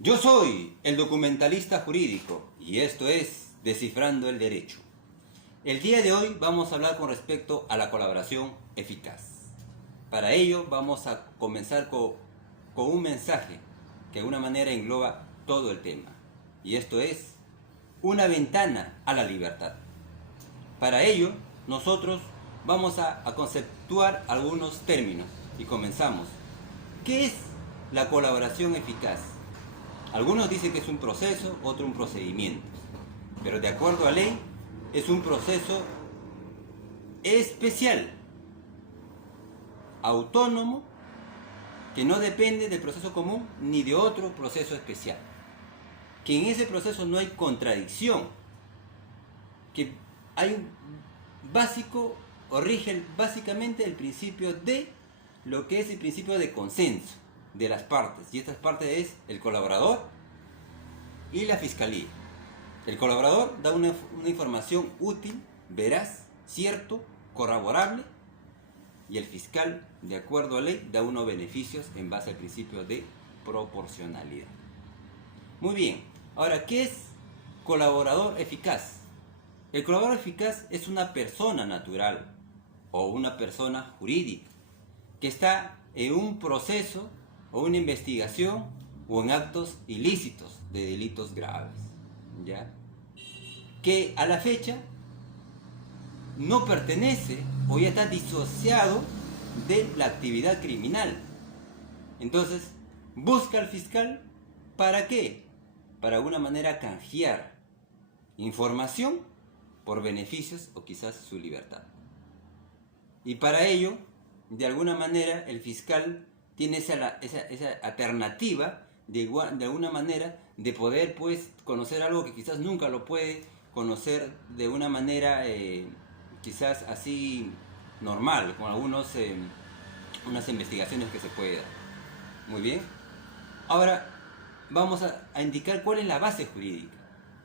Yo soy el documentalista jurídico y esto es Descifrando el Derecho. El día de hoy vamos a hablar con respecto a la colaboración eficaz. Para ello vamos a comenzar con un mensaje que de alguna manera engloba todo el tema. Y esto es una ventana a la libertad. Para ello nosotros vamos a conceptuar algunos términos y comenzamos. ¿Qué es la colaboración eficaz? Algunos dicen que es un proceso, otro un procedimiento. Pero de acuerdo a ley, es un proceso especial, autónomo, que no depende del proceso común ni de otro proceso especial. Que en ese proceso no hay contradicción, que hay un básico, o rige básicamente el principio de lo que es el principio de consenso de las partes, y estas partes es el colaborador y la fiscalía. El colaborador da una información útil, veraz, cierto, corroborable, y el fiscal, de acuerdo a ley, da unos beneficios en base al principio de proporcionalidad. Muy bien, ahora, ¿qué es colaborador eficaz? El colaborador eficaz es una persona natural o una persona jurídica que está en un proceso o una investigación o en actos ilícitos de delitos graves, ¿ya? Que a la fecha no pertenece o ya está disociado de la actividad criminal. Entonces, busca al fiscal, ¿para qué? Para de alguna manera canjear información por beneficios o quizás su libertad. Y para ello, de alguna manera, el fiscal tiene esa alternativa de alguna manera de poder pues conocer algo que quizás nunca lo puede conocer de una manera quizás así normal, con unas investigaciones que se puede dar. Muy bien. Ahora vamos a indicar cuál es la base jurídica.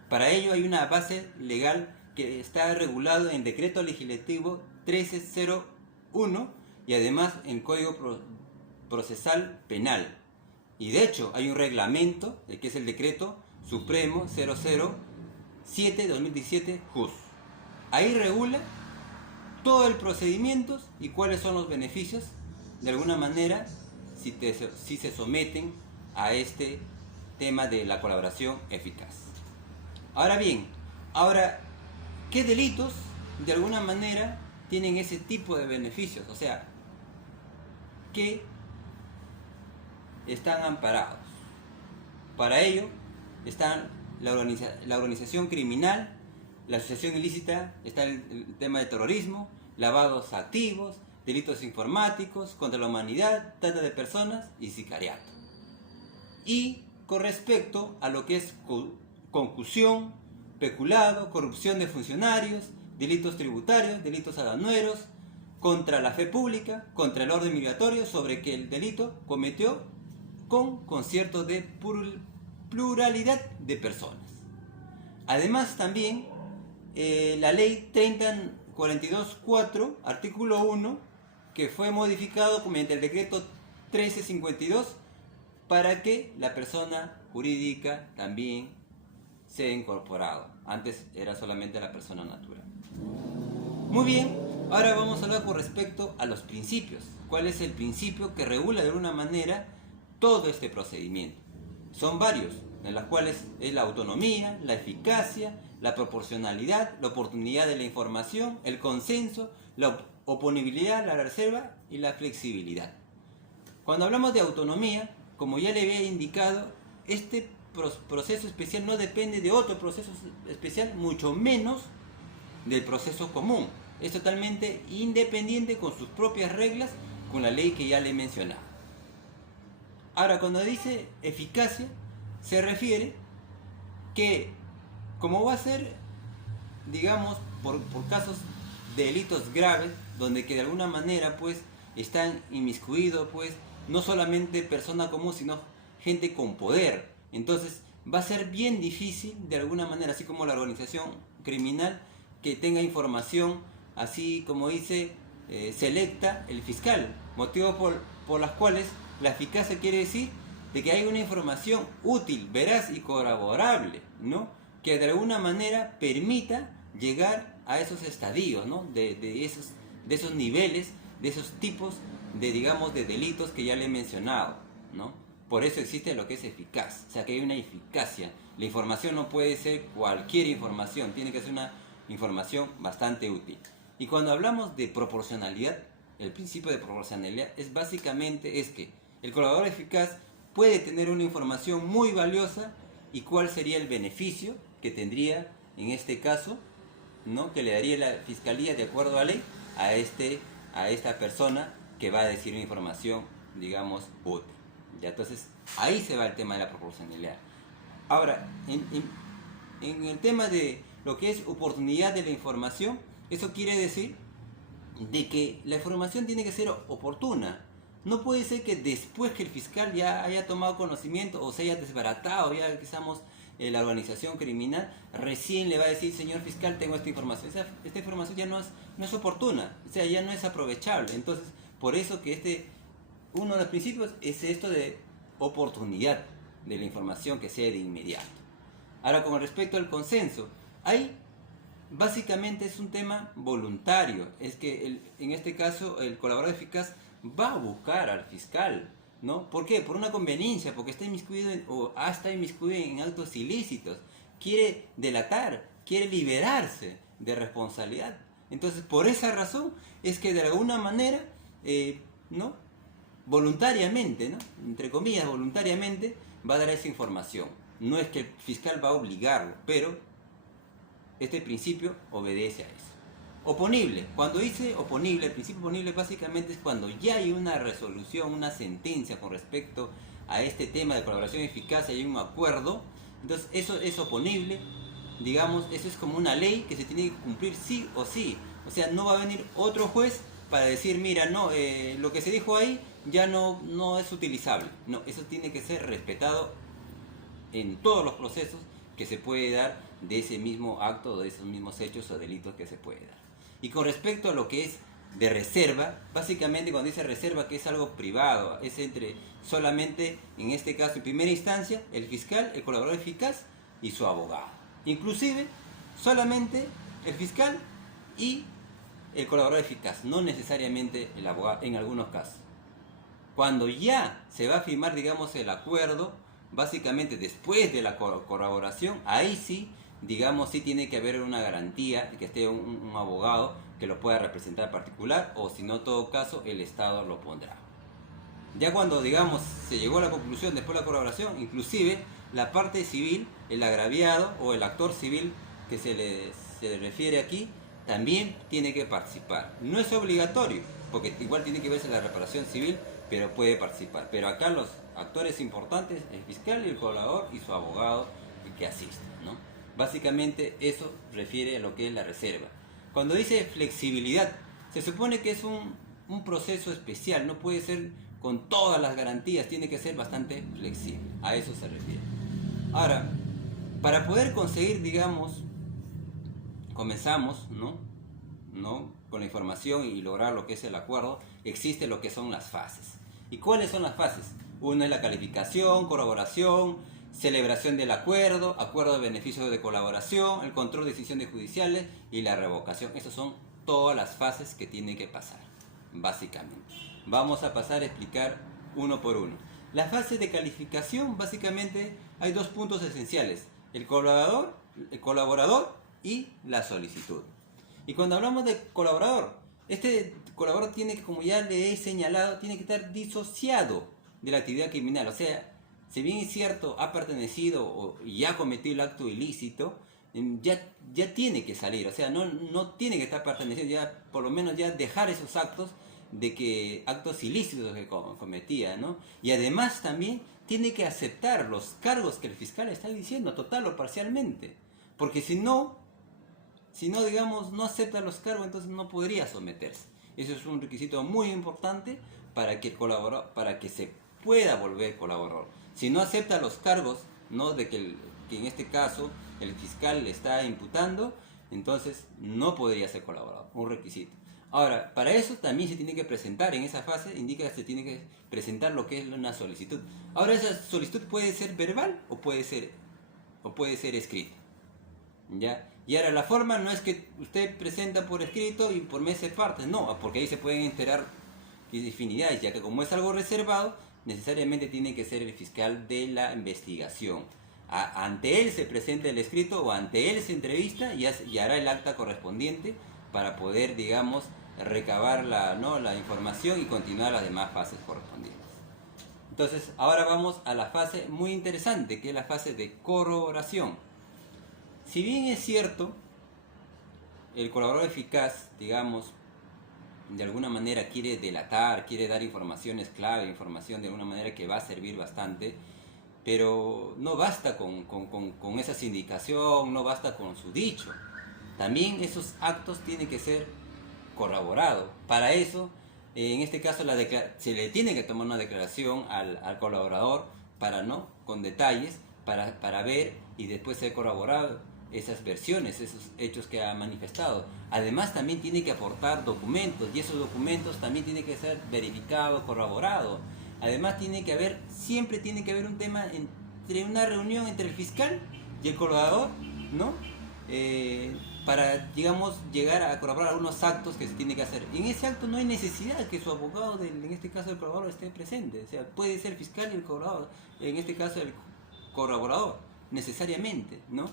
Para ello hay una base legal que está regulado en Decreto Legislativo 1301 y además en Código Procesal Penal. Y de hecho hay un reglamento, que es el Decreto Supremo 007-2017 JUS. Ahí regula todo el procedimiento y cuáles son los beneficios, de alguna manera, si se someten a este tema de la colaboración eficaz. Ahora bien, ¿qué delitos de alguna manera tienen ese tipo de beneficios? O sea, que están amparados. Para ello están la organización criminal, la asociación ilícita, está el tema de terrorismo, lavados activos, delitos informáticos, contra la humanidad, trata de personas y sicariato. Y con respecto a lo que es concusión, peculado, corrupción de funcionarios, delitos tributarios, delitos aduaneros, contra la fe pública, contra el orden migratorio, sobre que el delito cometió con concierto de pluralidad de personas. Además también la ley 3042-4, artículo 1, que fue modificado mediante el decreto 1352 para que la persona jurídica también sea incorporado. Antes era solamente la persona natural. Muy bien, ahora vamos a hablar con respecto a los principios. ¿Cuál es el principio que regula de alguna manera todo este procedimiento? Son varios, en los cuales es la autonomía, la eficacia, la proporcionalidad, la oportunidad de la información, el consenso, la oponibilidad, la reserva y la flexibilidad. Cuando hablamos de autonomía, como ya le había indicado, este proceso especial no depende de otro proceso especial, mucho menos del proceso común. Es totalmente independiente con sus propias reglas, con la ley que ya le he mencionado. Ahora, cuando dice eficacia, se refiere que, como va a ser, digamos, por casos de delitos graves, donde que de alguna manera pues están inmiscuidos pues no solamente persona común, sino gente con poder. Entonces va a ser bien difícil de alguna manera, así como la organización criminal, que tenga información así como dice selecta el fiscal, motivo por las cuales la eficacia quiere decir de que hay una información útil, veraz y corroborable, ¿no? Que de alguna manera permita llegar a esos estadios, ¿no? De esos niveles, de esos tipos de, digamos, de delitos que ya le he mencionado, ¿no? Por eso existe lo que es eficaz, o sea que hay una eficacia. La información no puede ser cualquier información, tiene que ser una información bastante útil. Y cuando hablamos de proporcionalidad, el principio de proporcionalidad es básicamente que el colaborador eficaz puede tener una información muy valiosa y cuál sería el beneficio que tendría en este caso, ¿no? Que le daría la fiscalía de acuerdo a ley a esta persona que va a decir una información, digamos, útil. ¿Ya? Entonces, ahí se va el tema de la proporcionalidad. Ahora, en el tema de lo que es oportunidad de la información, eso quiere decir de que la información tiene que ser oportuna. No puede ser que después que el fiscal ya haya tomado conocimiento o se haya desbaratado ya digamos la organización criminal, recién le va a decir, señor fiscal, tengo esta información. Esta información ya no es oportuna, o sea, ya no es aprovechable. Entonces, por eso que uno de los principios es esto de oportunidad de la información que sea de inmediato. Ahora, con respecto al consenso, ahí básicamente es un tema voluntario. Es que en este caso el colaborador eficaz va a buscar al fiscal, ¿no? ¿Por qué? Por una conveniencia, porque está inmiscuido o está inmiscuido en actos ilícitos, quiere delatar, quiere liberarse de responsabilidad. Entonces, por esa razón es que de alguna manera, ¿no? Voluntariamente, ¿no? Entre comillas, voluntariamente va a dar esa información. No es que el fiscal va a obligarlo, pero este principio obedece a eso. Oponible. Cuando dice oponible, el principio oponible básicamente es cuando ya hay una resolución, una sentencia con respecto a este tema de colaboración eficaz y hay un acuerdo. Entonces eso es oponible. Digamos, eso es como una ley que se tiene que cumplir sí o sí. O sea, no va a venir otro juez para decir, mira, no, lo que se dijo ahí ya no es utilizable. No, eso tiene que ser respetado en todos los procesos que se puede dar de ese mismo acto, o de esos mismos hechos o delitos que se puede dar. Y con respecto a lo que es de reserva, básicamente cuando dice reserva, que es algo privado, es entre solamente, en este caso en primera instancia, el fiscal, el colaborador eficaz y su abogado. Inclusive, solamente el fiscal y el colaborador eficaz, no necesariamente el abogado en algunos casos. Cuando ya se va a firmar, digamos, el acuerdo, básicamente después de la corroboración, ahí sí, digamos, sí tiene que haber una garantía de que esté un abogado que lo pueda representar en particular, o si no, en todo caso, el Estado lo pondrá. Ya cuando, digamos, se llegó a la conclusión después de la corroboración, inclusive la parte civil, el agraviado o el actor civil que se le refiere aquí, también tiene que participar. No es obligatorio, porque igual tiene que verse la reparación civil, pero puede participar. Pero acá los actores importantes, el fiscal y el colaborador y su abogado que asisten, ¿no? Básicamente eso refiere a lo que es la reserva. Cuando dice flexibilidad, se supone que es un proceso especial, no puede ser con todas las garantías, tiene que ser bastante flexible, a eso se refiere. Ahora, para poder conseguir, digamos, comenzamos, ¿no? Con la información y lograr lo que es el acuerdo, existe lo que son las fases. ¿Y cuáles son las fases? Una es la calificación, corroboración, celebración del acuerdo, acuerdo de beneficios de colaboración, el control de decisiones judiciales y la revocación. Esas son todas las fases que tienen que pasar, básicamente. Vamos a pasar a explicar uno por uno. La fase de calificación, básicamente, hay dos puntos esenciales: el colaborador y la solicitud. Y cuando hablamos de colaborador, este colaborador tiene que, como ya le he señalado, tiene que estar disociado de la actividad criminal. O sea, si bien es cierto, ha pertenecido o ya ha cometido el acto ilícito, ya tiene que salir. O sea, no tiene que estar perteneciendo, ya por lo menos ya dejar esos actos actos ilícitos que cometía, ¿no? Y además también tiene que aceptar los cargos que el fiscal está diciendo, total o parcialmente. Porque si no, digamos, no acepta los cargos, entonces no podría someterse. Eso es un requisito muy importante para que se pueda volver colaborador. Si no acepta los cargos, ¿no? que en este caso el fiscal le está imputando, entonces no podría ser colaborador, un requisito. Ahora, para eso también se tiene que presentar, en esa fase indica que se tiene que presentar lo que es una solicitud. Ahora, esa solicitud puede ser verbal o puede ser escrita. ¿Ya? Y ahora la forma no es que usted presenta por escrito y por meses partes, no, porque ahí se pueden enterar infinidades, ya que como es algo reservado, necesariamente tiene que ser el fiscal de la investigación. Ante él se presenta el escrito o ante él se entrevista y hará el acta correspondiente para poder, digamos, recabar la información y continuar las demás fases correspondientes. Entonces, ahora vamos a la fase muy interesante, que es la fase de corroboración. Si bien es cierto, el colaborador eficaz, digamos, de alguna manera quiere delatar, quiere dar informaciones clave, información de alguna manera que va a servir bastante, pero no basta con esa sindicación, no basta con su dicho. También esos actos tienen que ser corroborados. Para eso, en este caso, se le tiene que tomar una declaración al colaborador con detalles, para ver y después ser corroborado esas versiones, esos hechos que ha manifestado. Además, también tiene que aportar documentos y esos documentos también tienen que ser verificados, corroborados. Además, siempre tiene que haber un tema entre una reunión entre el fiscal y el colaborador, ¿no? Para, digamos, llegar a corroborar algunos actos que se tiene que hacer. Y en ese acto no hay necesidad que su abogado, en este caso el colaborador, esté presente. O sea, puede ser el fiscal y el colaborador, en este caso el colaborador, necesariamente, ¿no?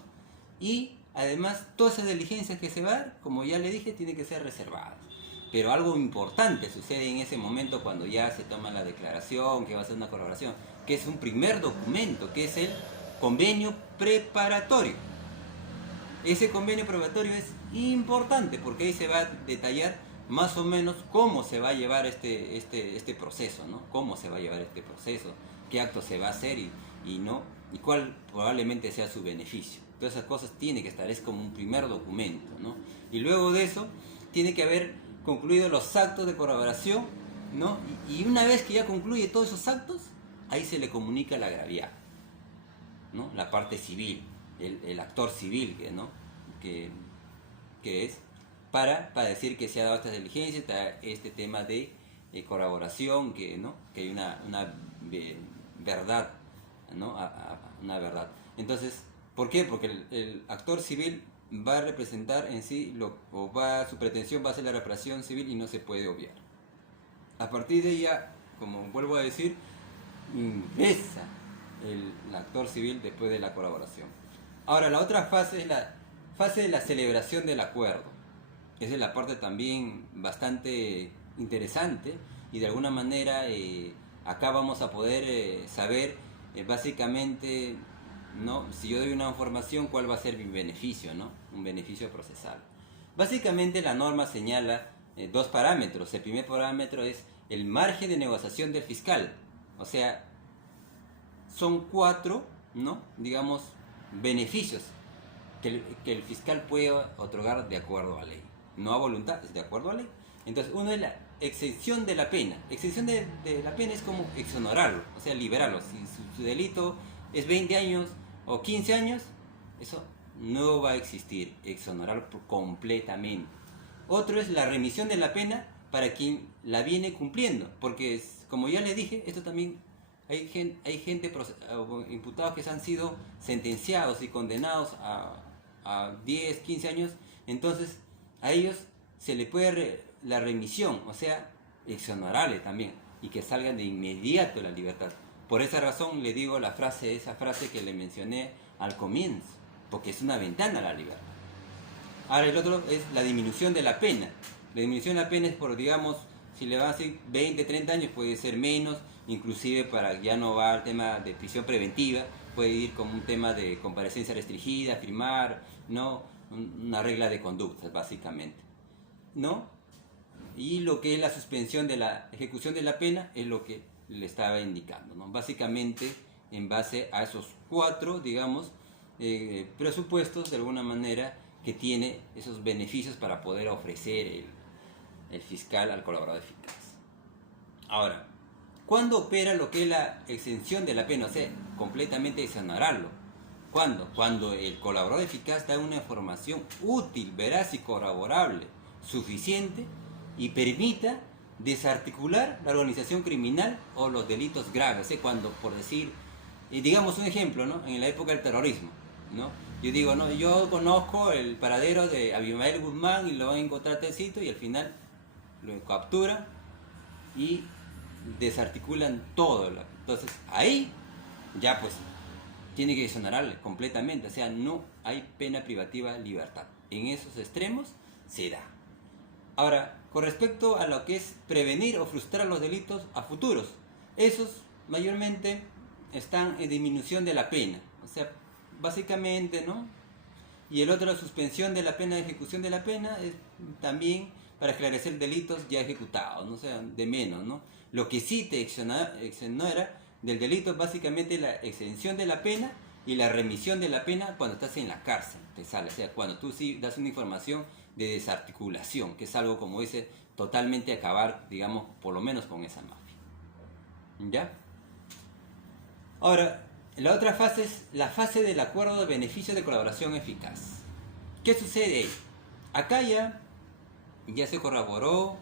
Y además, todas esas diligencias que se va a dar, como ya le dije, tienen que ser reservadas. Pero algo importante sucede en ese momento cuando ya se toma la declaración, que va a ser una colaboración, que es un primer documento, que es el convenio preparatorio. Ese convenio preparatorio es importante porque ahí se va a detallar más o menos cómo se va a llevar este proceso, ¿no? Cómo se va a llevar este proceso, qué acto se va a hacer y cuál probablemente sea su beneficio. Todas esas cosas tienen que estar, es como un primer documento, ¿no? Y luego de eso, tiene que haber concluido los actos de colaboración, ¿no? Y una vez que ya concluye todos esos actos, ahí se le comunica al agraviado, ¿no? La parte civil, el actor civil, que es para decir que se ha dado estas diligencias, este tema de colaboración, que hay una verdad, ¿no? Una verdad. Entonces, ¿por qué? Porque el actor civil va a representar en sí, su pretensión va a ser la reparación civil y no se puede obviar. A partir de ella, como vuelvo a decir, ingresa el actor civil después de la colaboración. Ahora, la otra fase es la fase de la celebración del acuerdo. Esa es la parte también bastante interesante y de alguna manera acá vamos a poder saber básicamente, ¿no? Si yo doy una información, ¿cuál va a ser mi beneficio, ¿no? Un beneficio procesal. Básicamente la norma señala dos parámetros. El primer parámetro es el margen de negociación del fiscal. O sea, son 4, ¿no? Digamos, beneficios que el fiscal puede otorgar de acuerdo a ley. No a voluntad, es de acuerdo a ley. Entonces, uno es la exención de la pena. Exención de la pena es como exonerarlo, o sea, liberarlo. Si su delito es 20 años o 15 años, eso no va a existir, exonerar completamente. Otro es la remisión de la pena para quien la viene cumpliendo, porque como ya le dije, esto también hay gente imputados que han sido sentenciados y condenados a 10, 15 años, entonces a ellos se le puede la remisión, o sea, exonerarle también, y que salgan de inmediato de la libertad. Por esa razón le digo esa frase que le mencioné al comienzo, porque es una ventana a la libertad. Ahora el otro es la disminución de la pena. La disminución de la pena es por, digamos, si le van a hacer 20, 30 años, puede ser menos, inclusive para ya no va al tema de prisión preventiva, puede ir como un tema de comparecencia restringida, firmar, ¿no? Una regla de conductas, básicamente, ¿no? Y lo que es la suspensión de la ejecución de la pena es lo que le estaba indicando, ¿no? Básicamente en base a esos 4, digamos, presupuestos de alguna manera que tiene esos beneficios para poder ofrecer el fiscal al colaborador eficaz. Ahora, ¿cuándo opera lo que es la exención de la pena? O sea, completamente exonerarlo. ¿Cuándo? Cuando el colaborador eficaz da una información útil, veraz y corroborable, suficiente y permita desarticular la organización criminal o los delitos graves. Cuando, por decir, digamos un ejemplo, ¿no? En la época del terrorismo, ¿no? Yo digo, no, yo conozco el paradero de Abimael Guzmán y lo van a encontrar tal sitio, y al final lo capturan y desarticulan todo. Entonces ahí ya pues tiene que exonerarle completamente, o sea, no hay pena privativa de libertad. En esos extremos se da. Ahora, con respecto a lo que es prevenir o frustrar los delitos a futuros, esos mayormente están en disminución de la pena, o sea, básicamente, ¿no? Y el otro, la suspensión de la pena, de ejecución de la pena, es también para esclarecer delitos ya ejecutados, no sea de menos, ¿no? Lo que sí te exonera del delito es básicamente la exención de la pena y la remisión de la pena cuando estás en la cárcel, te sale, o sea, cuando tú sí das una información de desarticulación, que es algo, como dice, totalmente acabar, digamos, por lo menos con esa mafia. ¿Ya? Ahora, la otra fase es la fase del acuerdo de beneficio de colaboración eficaz. ¿Qué sucede ahí? Acá ya se corroboró,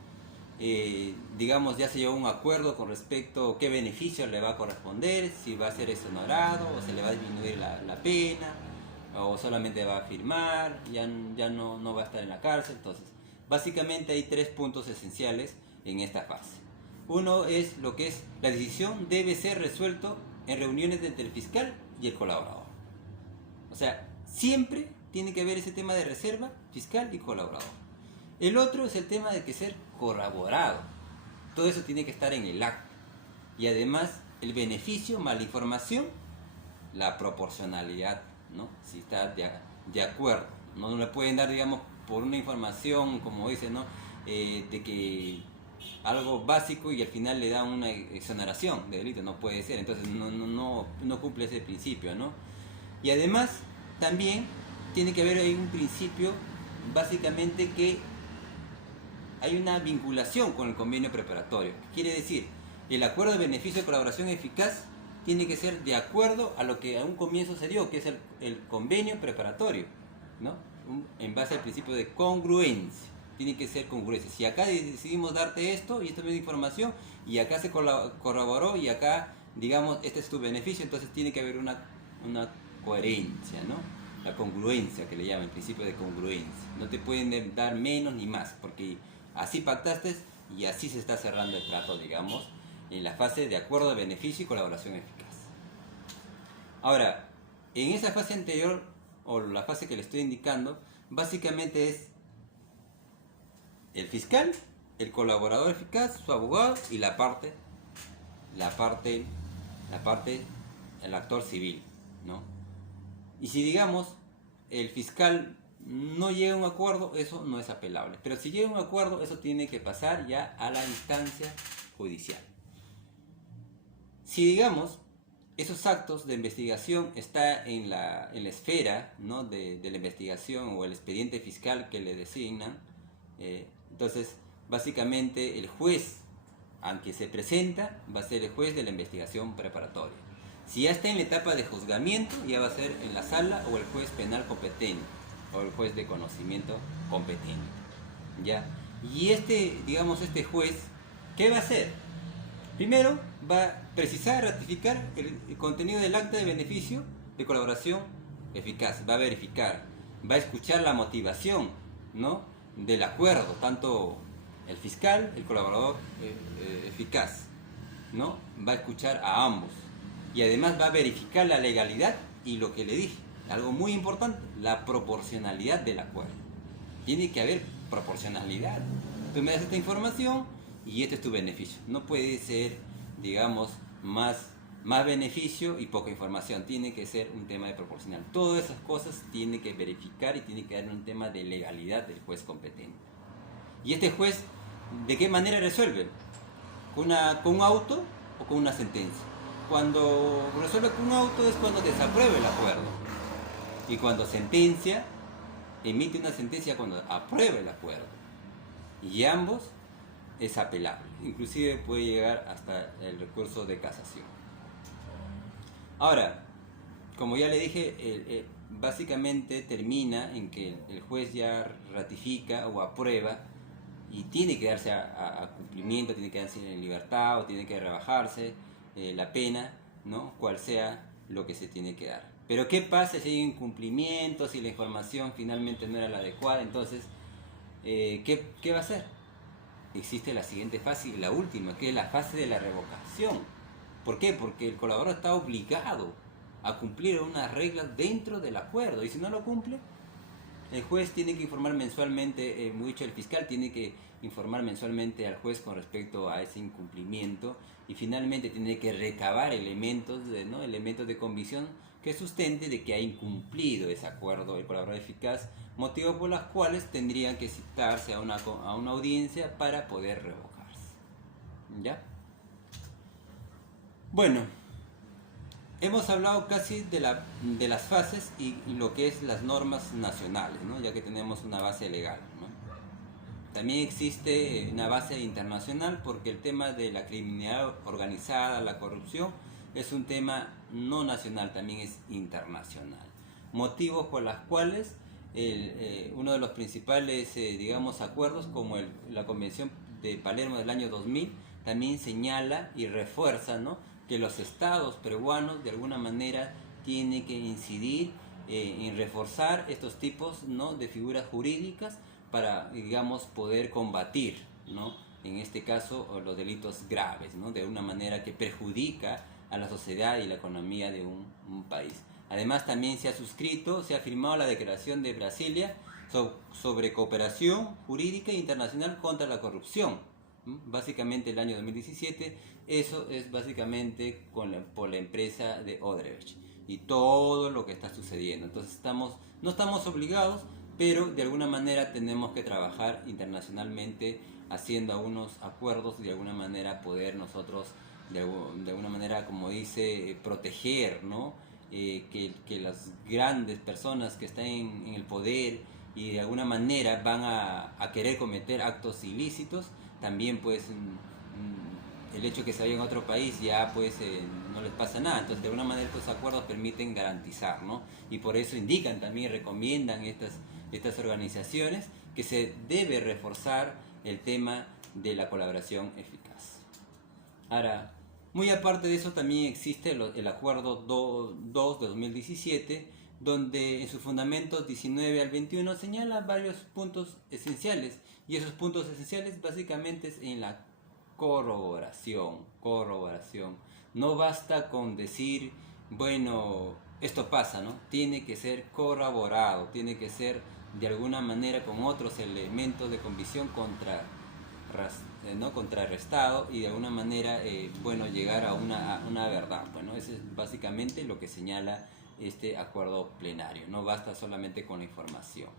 digamos, ya se llegó a un acuerdo con respecto a qué beneficio le va a corresponder, si va a ser exonerado o se le va a disminuir la pena, o solamente va a firmar, ya no va a estar en la cárcel. Entonces, básicamente hay 3 puntos esenciales en esta fase. Uno es lo que es la decisión debe ser resuelto en reuniones entre el fiscal y el colaborador. O sea, siempre tiene que haber ese tema de reserva, fiscal y colaborador. El otro es el tema de que ser corroborado. Todo eso tiene que estar en el acta. Y además, el beneficio más la información, la proporcionalidad, ¿no? Si está de acuerdo. No le pueden dar, digamos, por una información, como dice, ¿no? De que algo básico y al final le da una exoneración de delito, no puede ser. Entonces no cumple ese principio, ¿no? Y además, también tiene que haber ahí un principio, básicamente, que hay una vinculación con el convenio preparatorio. Quiere decir, el acuerdo de beneficio de colaboración eficaz tiene que ser de acuerdo a lo que a un comienzo se dio, que es el convenio preparatorio, ¿no? En base al principio de congruencia. Tiene que ser congruencia. Si acá decidimos darte esto y esta es mi información, y acá se corroboró y acá, digamos, este es tu beneficio, entonces tiene que haber una coherencia, ¿no? La congruencia, que le llaman, el principio de congruencia. No te pueden dar menos ni más, porque así pactaste y así se está cerrando el trato, digamos, en la fase de acuerdo de beneficio y colaboración eficaz. Ahora, en esa fase anterior, o la fase que le estoy indicando, básicamente es el fiscal, el colaborador eficaz, su abogado y el actor civil, ¿no? Y si, digamos, el fiscal no llega a un acuerdo, eso no es apelable. Pero si llega a un acuerdo, eso tiene que pasar ya a la instancia judicial. Si, digamos, esos actos de investigación está en la esfera, ¿no? de la investigación o el expediente fiscal que le designan, entonces básicamente el juez, aunque se presenta, va a ser el juez de la investigación preparatoria. Si ya está en la etapa de juzgamiento, ya va a ser en la sala o el juez penal competente o el juez de conocimiento competente, ¿ya? Y este juez, ¿qué va a hacer? Primero, va a precisar, ratificar el contenido del acta de beneficio de colaboración eficaz, va a verificar, va a escuchar la motivación, ¿no? del acuerdo, tanto el fiscal, el colaborador eficaz, ¿no? Va a escuchar a ambos y además va a verificar la legalidad y lo que le dije, algo muy importante, la proporcionalidad del acuerdo. Tiene que haber proporcionalidad. Tú me das esta información y este es tu beneficio. No puede ser, digamos, más beneficio y poca información. Tiene que ser un tema de proporcional. Todas esas cosas tiene que verificar y tiene que haber un tema de legalidad del juez competente. Y este juez, ¿de qué manera resuelve? ¿Con un auto o con una sentencia? Cuando resuelve con un auto es cuando desaprueba el acuerdo. Y cuando sentencia, emite una sentencia cuando aprueba el acuerdo. Y ambos es apelable. Inclusive puede llegar hasta el recurso de casación. Ahora, como ya le dije, básicamente termina en que el juez ya ratifica o aprueba y tiene que darse a cumplimiento, tiene que darse en libertad o tiene que rebajarse la pena, ¿no? Cual sea lo que se tiene que dar. Pero ¿qué pasa si hay incumplimientos, si la información finalmente no era la adecuada? Entonces, ¿qué va a hacer? Existe la siguiente fase, la última, que es la fase de la revocación. ¿Por qué? Porque el colaborador está obligado a cumplir unas reglas dentro del acuerdo, y si no lo cumple, el juez tiene que informar mensualmente, muy dicho, el fiscal tiene que informar mensualmente al juez con respecto a ese incumplimiento, y finalmente tiene que recabar elementos de convicción que sustente de que ha incumplido ese acuerdo el colaborador eficaz, motivo por los cuales tendrían que citarse a una audiencia para poder revocarse. ¿Ya? Bueno, hemos hablado casi de las fases y lo que es las normas nacionales, ¿no? Ya que tenemos una base legal, ¿no? También existe una base internacional porque el tema de la criminalidad organizada, la corrupción, es un tema no nacional, también es internacional. Motivos por los cuales uno de los principales acuerdos, como la Convención de Palermo del año 2000, también señala y refuerza, ¿no?, que los estados peruanos de alguna manera tienen que incidir en reforzar estos tipos, ¿no?, de figuras jurídicas para, poder combatir, ¿no?, en este caso los delitos graves, ¿no?, de una manera que perjudica a la sociedad y la economía de un país. Además, también se ha firmado la Declaración de Brasilia sobre cooperación jurídica internacional contra la corrupción. Básicamente el año 2017, eso es básicamente por la empresa de Odebrecht y todo lo que está sucediendo. Entonces no estamos obligados, pero de alguna manera tenemos que trabajar internacionalmente haciendo algunos acuerdos y de alguna manera poder nosotros, de alguna manera, como dice, proteger, ¿no?, que las grandes personas que están en el poder y de alguna manera van a querer cometer actos ilícitos, también pues el hecho que se vayan a otro país ya pues no les pasa nada. Entonces de alguna manera estos acuerdos permiten garantizar, ¿no? Y por eso indican también, recomiendan estas organizaciones que se debe reforzar el tema de la colaboración eficaz. Ahora, muy aparte de eso, también existe el Acuerdo 2 de 2017, donde en sus fundamentos 19 al 21 señala varios puntos esenciales, y esos puntos esenciales básicamente es en la corroboración. No basta con decir, bueno, esto pasa, ¿no? Tiene que ser corroborado, tiene que ser de alguna manera con otros elementos de convicción contrarrestado y de alguna manera llegar a una verdad. Bueno, eso es básicamente lo que señala este acuerdo plenario. No basta solamente con la información.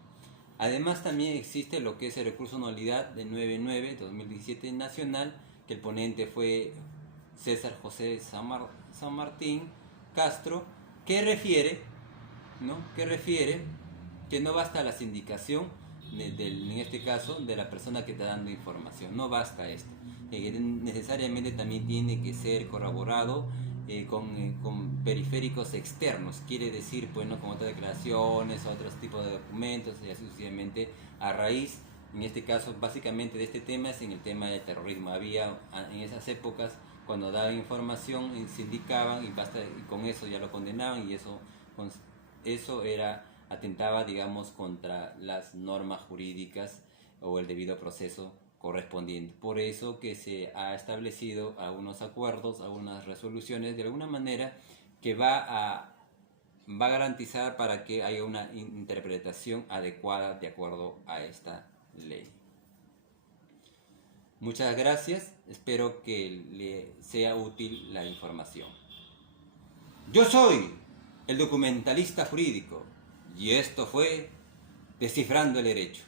Además, también existe lo que es el recurso de nulidad de 99/2017 nacional, que el ponente fue César José San Martín Castro, que refiere que no basta la sindicación en este caso de la persona que está dando información, no basta esto, necesariamente también tiene que ser corroborado con periféricos externos, quiere decir, pues, ¿no?, con otras declaraciones, otros tipos de documentos, y así sucesivamente, a raíz, en este caso, básicamente de este tema, es en el tema del terrorismo. Había en esas épocas, cuando daban información, se indicaban y con eso ya lo condenaban, y eso atentaba, contra las normas jurídicas o el debido proceso correspondiente. Por eso que se ha establecido algunos acuerdos, algunas resoluciones, de alguna manera, que va a garantizar para que haya una interpretación adecuada de acuerdo a esta ley. Muchas gracias, espero que le sea útil la información. Yo soy el documentalista jurídico y esto fue Descifrando el Derecho.